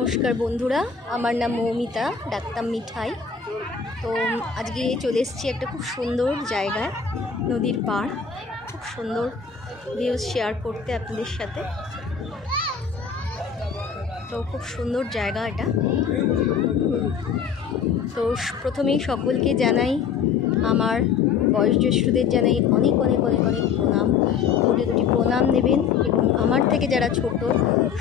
নমস্কার বন্ধুরা, আমার নাম মৌমিতা, ডাকতাম মিঠাই। তো আজকে চলে এসেছি একটা খুব সুন্দর জায়গায়, নদীর পাড়। খুব সুন্দর ভিউজ শেয়ার করতে আপনাদের সাথে। তো খুব সুন্দর জায়গা এটা। তো প্রথমেই সকলকে জানাই, আমার বয়োজ্যেষ্ঠদের জানাই অনেক অনেক অনেক অনেক প্রণাম। দুটি দুটি প্রণাম দেবেন এবং আমার থেকে যারা ছোট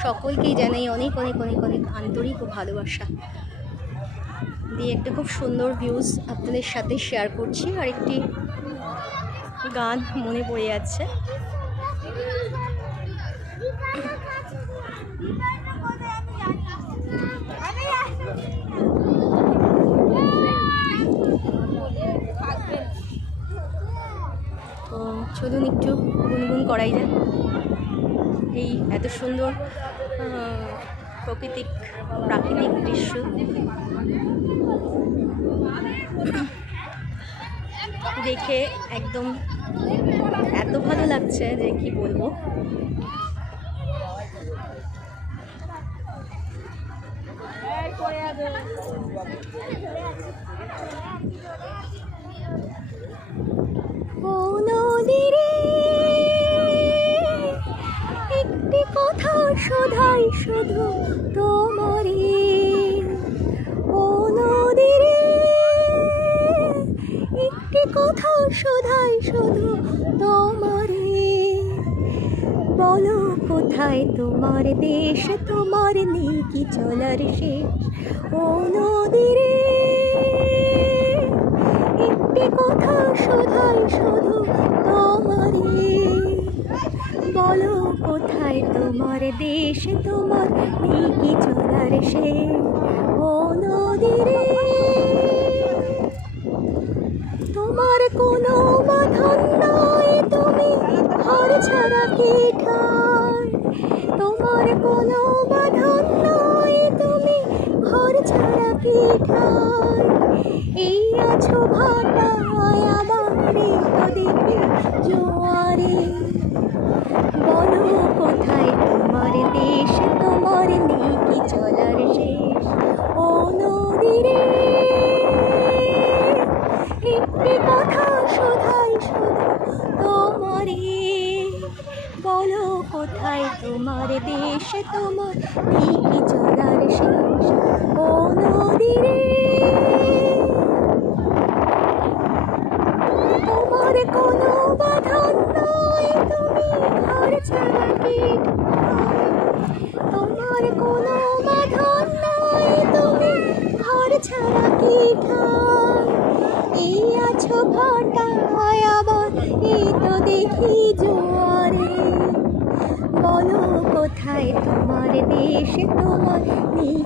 সকলকেই জানাই অনেক অনেক অনেক অনেক আন্তরিক ও ভালোবাসা দিয়ে একটা খুব সুন্দর ভিউজ আপনাদের সাথে শেয়ার করছি। আর একটি গান মনে পড়ে যাচ্ছে। তো চলুন একটু গুনগুন করাই যায়। এই এত সুন্দর প্রাকৃতিক দৃশ্য দেখে একদম এত ভালো লাগছে যে কি বলবো। ও নদীরে একটি কথা শোধাই শুধু তোমারে, ও নদীরে একটি কথা শোধাই শুধু তোমারে। বলো কোথায় তোমার দেশ, তোমার নেই কি চলার শেষ। ও নদীরে একটি কথা শোধাই শুধু তোমারে। বলো কোথায় তোমার দেশ, তোমার নেই কি চলার শেষ। ও নদীরে তোমার কোনো বাঁধন নয়, তুমি ঘর ছাড়া কি ঠাই। তোমার কোনো বাঁধন নয়, তুমি ঘর ছাড়া কি ঠাই। এই আছো ভাটায় আমারে তো দেখে জোয়ারে। বলো কোথায় তোমার দেশ, তোমার নেই কি চলার শেষ। ও নদীরে একটি কথা শোধাই শুধু তোমারে। বলো কোথায় তোমার দেশ, তোমার নেই কি চলার শেষ। ও নদীরে তোমার কোনো বাঁধন নয়, তুমি ঘর ছাড়া কি ঠাই। তোমার কোনো বাঁধন নয়, তুমি ঘর ছাড়া কি ঠাই। এই আছো ভাটায় আবার এই তো দেখি জোয়ারে। বলো কোথায় তোমার দেশ, তোমার নেই